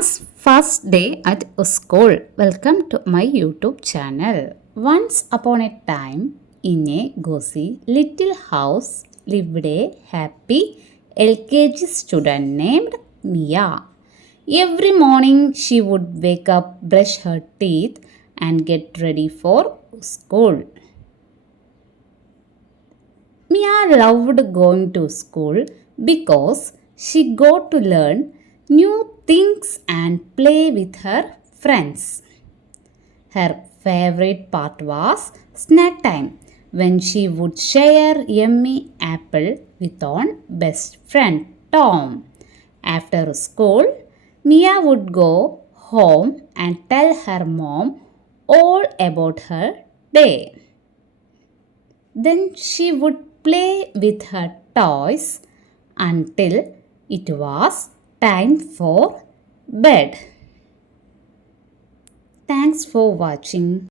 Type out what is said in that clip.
Mia's first day at school. Welcome to my YouTube channel. Once upon a time, in a cozy little house, lived a happy LKG student named Mia. Every morning, she would wake up, brush her teeth, and get ready for school. Mia loved going to school because she got to learn new things and play with her friends. Her favorite part was snack time when she would share yummy apple with her best friend Tom. After school, Mia would go home and tell her mom all about her day. Then she would play with her toys until it was time for bed. Thanks for watching.